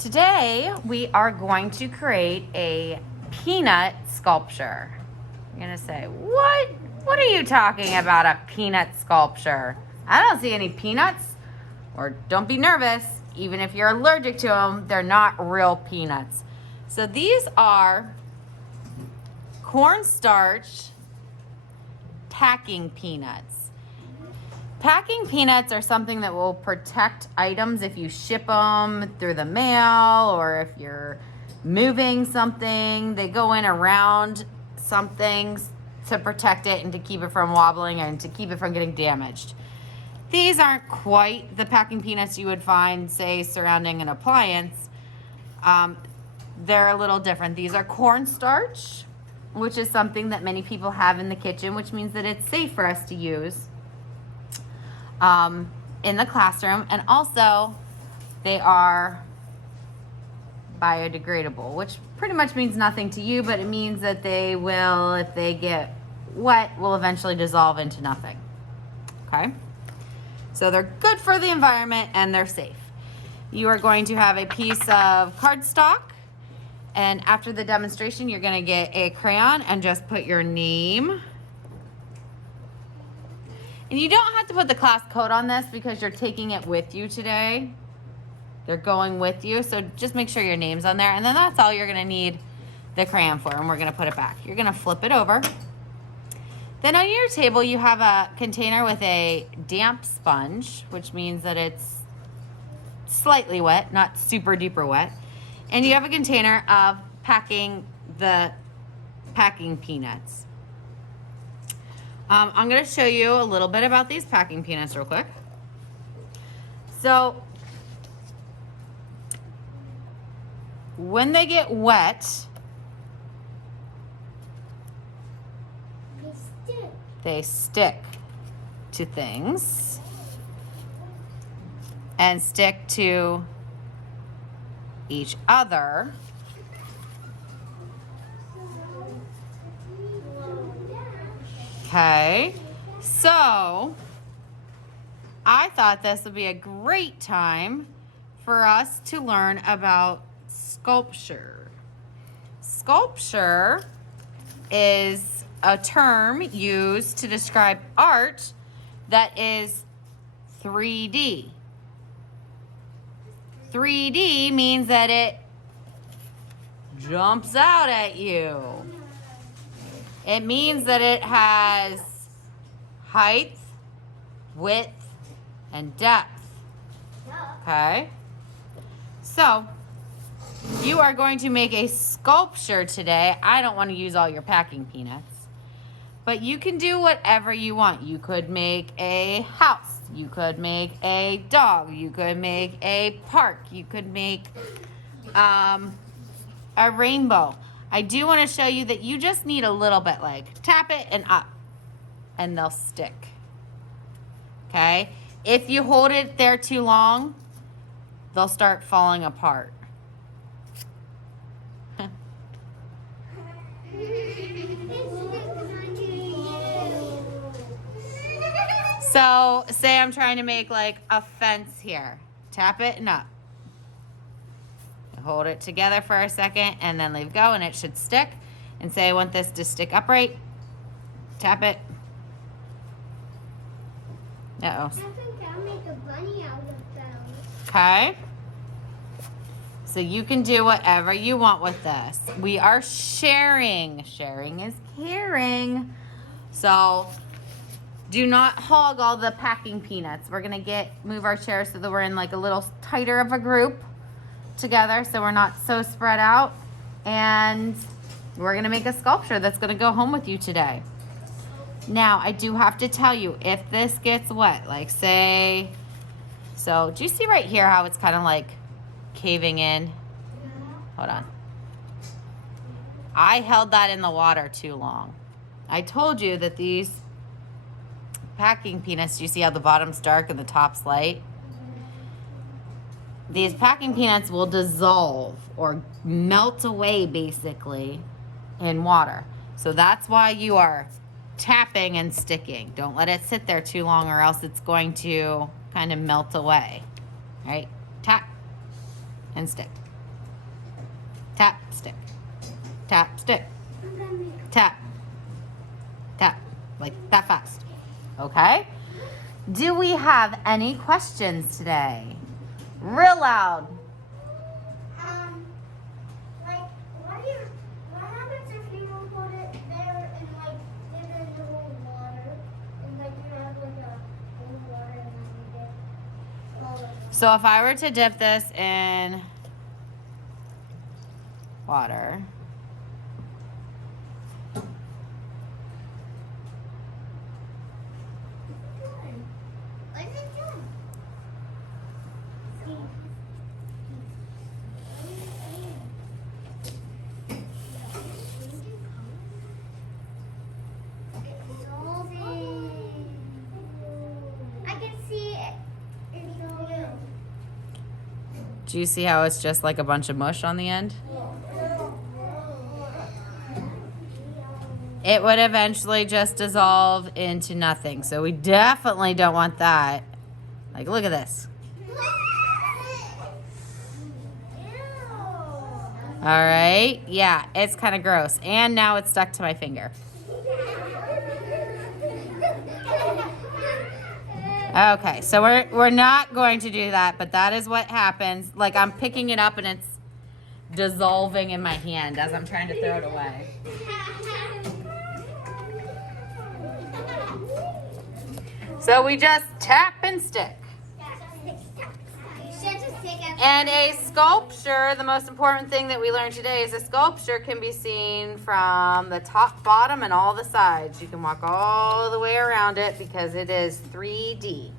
Today we are going to create a peanut sculpture. You're gonna say, what? What are you talking about, a peanut sculpture? I don't see any peanuts. Or don't be nervous, even if you're allergic to them, they're not real peanuts. So these are cornstarch packing peanuts. Packing peanuts are something that will protect items if you ship them through the mail or if you're moving something. They go in around some things to protect it and to keep it from wobbling and to keep it from getting damaged. These aren't quite the packing peanuts you would find, say, surrounding an appliance. They're a little different. These are cornstarch, which is something that many people have in the kitchen, which means that it's safe for us to use in the classroom. And also they are biodegradable, which pretty much means nothing to you, but it means that they will, if they get wet, will eventually dissolve into nothing. Okay, so they're good for the environment and they're safe. You are going to have a piece of cardstock, and after the demonstration you're going to get a crayon and just put your name. And you don't have to put the class code on this because you're taking it with you today. They're going with you, so just make sure your name's on there, and then that's all you're gonna need the crayon for, and we're gonna put it back. You're gonna flip it over. Then on your table you have a container with a damp sponge, which means that it's slightly wet, not super duper wet. And you have a container of packing the packing peanuts. I'm going to show you a little bit about these packing peanuts real quick. So when they get wet, they stick to things and stick to each other. Okay, so I thought this would be a great time for us to learn about sculpture. Sculpture is a term used to describe art that is 3D. 3D means that it jumps out at you. It means that it has height, width, and depth. Okay? So, you are going to make a sculpture today. I don't want to use all your packing peanuts, but you can do whatever you want. You could make a house. You could make a dog. You could make a park. You could make a rainbow. I do want to show you that you just need a little bit, like tap it and up, and they'll stick. Okay? If you hold it there too long, they'll start falling apart. So, say I'm trying to make like a fence here. Tap it and up. Hold it together for a second and then leave go and it should stick. And say I want this to stick upright. Tap it. Uh-oh. I think I'll make a bunny out of them. Okay. So you can do whatever you want with this. We are sharing. Sharing is caring. So do not hog all the packing peanuts. We're gonna move our chairs so that we're in like a little tighter of a group together so we're not so spread out, and we're gonna make a sculpture that's gonna go home with you today. Now I do have to tell you, if this gets wet, like say, so do you see right here how it's kind of like caving in? Hold on. I held that in the water too long. I told you that these packing peanuts, you see how the bottom's dark and the top's light? These packing peanuts will dissolve or melt away basically in water. So that's why you are tapping and sticking. Don't let it sit there too long or else it's going to kind of melt away. All right, tap and stick. tap, stick. Tap, stick. I'm gonna make Tap. Tap. Like that fast. Okay? Do we have any questions today? Real loud. what happens if you don't put it there and like get it in the whole water and like you have like a cold water and then you get all of it. So if I were to dip this in water. What is it doing? See. I can see it. It's blue. Do you see how it's just like a bunch of mush on the end? It would eventually just dissolve into nothing. So we definitely don't want that. Like, look at this. All right. Yeah, it's kind of gross. And now it's stuck to my finger. Okay, so we're not going to do that, but that is what happens. Like, I'm picking it up and it's dissolving in my hand as I'm trying to throw it away. So we just tap and stick. And a sculpture, the most important thing that we learned today is a sculpture can be seen from the top, bottom, and all the sides. You can walk all the way around it because it is 3D.